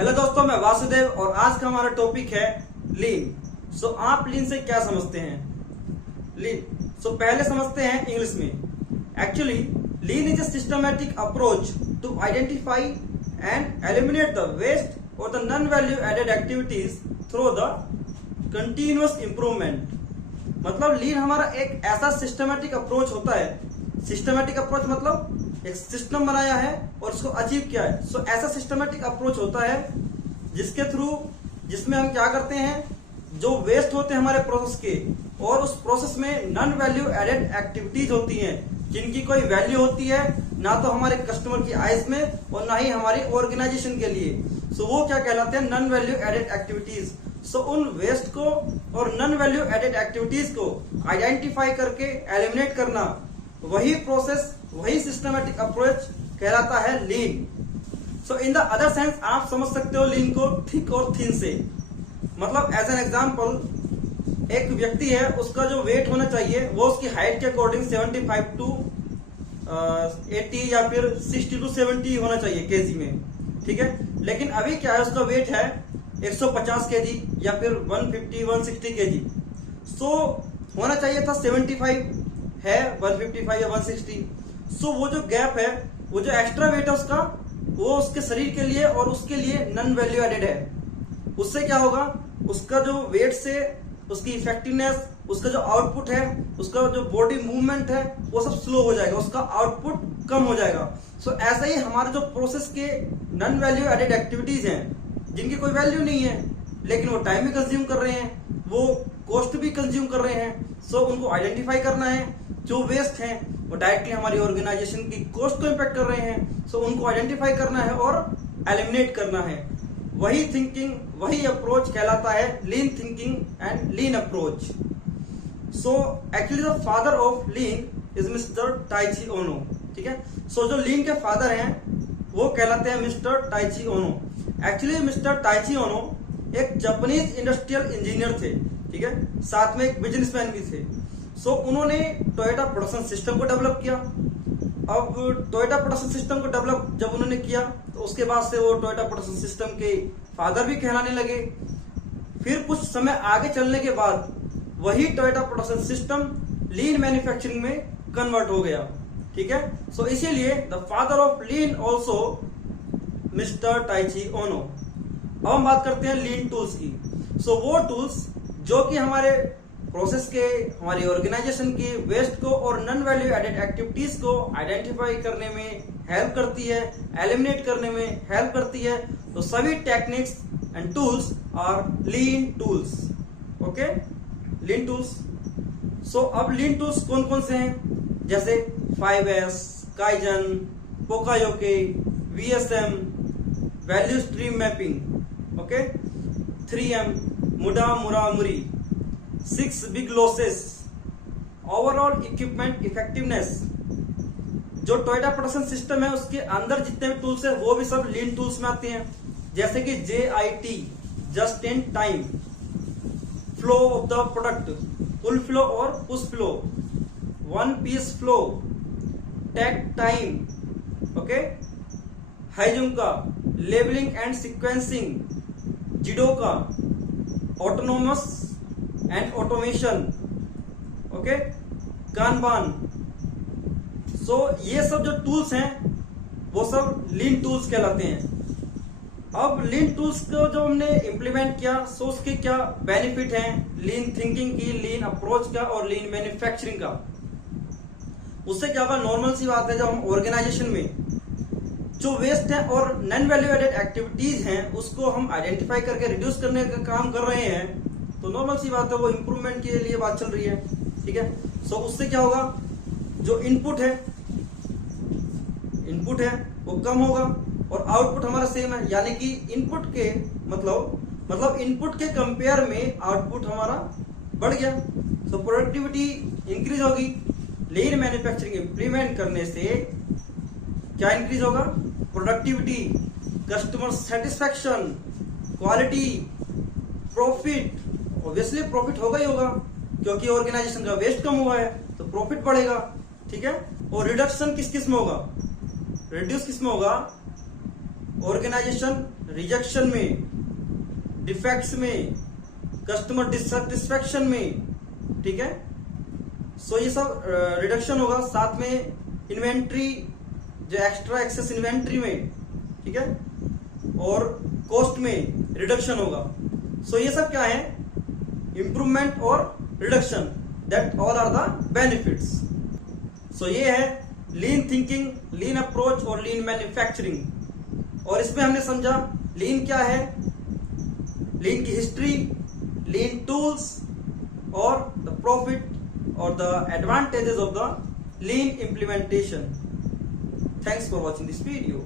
Hello दोस्तों, मैं वासुदेव और आज का हमारा टॉपिक है लीन। सो आप लीन से क्या समझते हैं? लीन पहले समझते हैं इंग्लिश में। Actually lean is a systematic approach to identify and eliminate the waste और the non value added activities through the continuous improvement. मतलब लीन हमारा एक ऐसा सिस्टमैटिक अप्रोच होता है। सिस्टमैटिक अप्रोच मतलब एक सिस्टम बनाया है और उसको अचीव किया है। सो ऐसा सिस्टमैटिक अप्रोच होता है जिसमें हम क्या करते हैं, जो वेस्ट होते हैं हमारे प्रोसेस के और उस प्रोसेस में नॉन वैल्यू एडेड एक्टिविटीज होती हैं जिनकी कोई वैल्यू होती है ना तो हमारे कस्टमर की आइज में और ना ही हमारी ऑर्गेनाइजेशन के लिए। सो वो क्या कहलाते हैं? Non value added activities. So उन वेस्ट को और नॉन वैल्यू एडेड एक्टिविटीज को आइडेंटिफाई करके एलिमिनेट करना, वही प्रोसेस, वही सिस्टमैटिक अप्रोच कहलाता है lean. So in the other sense आप समझ सकते हो लीन को थिक और थिन से। मतलब एज एन एग्जांपल, एक व्यक्ति है, उसका जो वेट होना चाहिए वो उसकी हाइट के अकॉर्डिंग 75 टू 80 या फिर 60 टू 70 होना चाहिए केजी में, ठीक है। लेकिन अभी क्या है, उसका वेट है 150 केजी या फिर 150 160 केजी। सो होना चाहिए था 75 है, 155 या 160। सो वो जो गैप है, वो जो एक्स्ट्रा वेट है उसका, वो उसके शरीर के लिए और उसके लिए नॉन वैल्यू एडेड है। उससे क्या होगा, उसका जो वेट से उसकी इफेक्टिवनेस, उसका जो आउटपुट है, उसका जो बॉडी मूवमेंट है, वो सब स्लो हो जाएगा, उसका आउटपुट कम हो जाएगा। सो ऐसा ही हमारे जो प्रोसेस के नॉन वैल्यू एडेड एक्टिविटीज हैं जिनकी कोई वैल्यू नहीं है लेकिन वो टाइम भी कंज्यूम कर रहे हैं, वो कॉस्ट भी कंज्यूम कर रहे हैं। सो उनको आइडेंटिफाई करना है। जो वेस्ट हैं वो डायरेक्टली हमारी ऑर्गेनाइजेशन की कॉस्ट को इम्पैक्ट कर रहे हैं। सो उनको आइडेंटिफाई करना है और एलिमिनेट करना है। वही थिंकिंग, वही अप्रोच कहलाता है lean thinking and lean approach. So actually the father of lean is mister Taiichi Ohno, ठीक है। सो जो लीन के फादर हैं वो कहलाते हैं मिस्टर टाइची ओनो। एक्चुअली मिस्टर टाइची ओनो एक जापानीज इंडस्ट्रियल इंजीनियर थे, ठीक है, साथ में एक बिजनेसमैन भी थे। सो उन्होंने टोयोटा प्रोडक्शन सिस्टम को डेवलप किया। अब टोयोटा प्रोडक्शन सिस्टम को डेवलप जब उन्होंने किया तो उसके बाद से वो टोयोटा प्रोडक्शन सिस्टम के फादर भी कहलाने लगे। फिर कुछ समय आगे चलने के बाद वही Toyota production system lean manufacturing में कन्वर्ट हो गया, ठीक है। सो इसीलिए the father of lean also mister Taiichi Ohno. अब हम बात करते हैं लीन टूल्स की। सो वो टूल्स जो कि हमारे प्रोसेस के, हमारी ऑर्गेनाइजेशन की वेस्ट को और नॉन वैल्यू एडेड एक्टिविटीज को आइडेंटिफाई करने में हेल्प करती है, एलिमिनेट करने में हेल्प करती है। तो सभी techniques and tools are lean tools, okay, lean tools. So अब लीन टूल्स कौन कौन से हैं? जैसे 5S, kaizen, pokayoke, VSM, value stream mapping, okay, 3M, muda mura muri, 6 big losses, overall equipment effectiveness. जो टोयोटा प्रोडक्शन सिस्टम है उसके अंदर जितने भी टूल्स है वो भी सब लीन टूल्स में आते हैं। जैसे कि JIT, just in time, flow of the product, pull flow और push flow, one piece flow, takt time, okay, heijunka, levelling and sequencing, jidoka, autonomous and automation, okay, kanban. So ये सब जो टूल्स हैं वो सब लीन टूल्स कहलाते हैं। अब लीन टूल्स को जो हमने इम्प्लीमेंट किया, सो उसके क्या बेनिफिट हैं लीन थिंकिंग की, लीन अप्रोच का और लीन मैन्युफैक्चरिंग का। उससे क्या होगा, नॉर्मल सी बात है, जब हम ऑर्गेनाइजेशन में जो वेस्ट है और नॉन वैल्यू एडेड एक्टिविटीज हैं उसको हम आइडेंटिफाई करके रिड्यूस करने का काम कर रहे हैं, तो नॉर्मल सी बात है वो इंप्रूवमेंट के लिए बात चल रही है, ठीक है। सो उससे क्या होगा, जो इनपुट है वो कम होगा और आउटपुट हमारा सेम है। यानी कि इनपुट के मतलब इनपुट के कंपेयर में आउटपुट हमारा बढ़ गया। सो प्रोडक्टिविटी इंक्रीज होगी। लीन मैन्युफैक्चरिंग इंप्लीमेंट करने से क्या इंक्रीज होगा? Productivity, customer satisfaction, quality, profit. Obviously profit होगा ही होगा क्योंकि ऑर्गेनाइजेशन का वेस्ट कम हुआ है तो प्रॉफिट बढ़ेगा, ठीक है। और रिडक्शन किस किस में होगा? रिड्यूस किस में होगा? ऑर्गेनाइजेशन रिजेक्शन में, डिफेक्ट्स में, कस्टमर डिससेटिस्फैक्शन में, ठीक है। सो ये सब रिडक्शन होगा। साथ में इन्वेंट्री, जो एक्स्ट्रा एक्सेस इन्वेंट्री में, ठीक है, और कॉस्ट में रिडक्शन होगा। सो ये सब क्या है, इंप्रूवमेंट और reduction, that all are the benefits. So ये है लीन थिंकिंग, लीन अप्रोच और लीन मैन्युफैक्चरिंग। और इसमें हमने समझा लीन क्या है, लीन की हिस्ट्री, लीन टूल्स और द प्रॉफिट और the advantages of the lean implementation. Thanks for watching this video.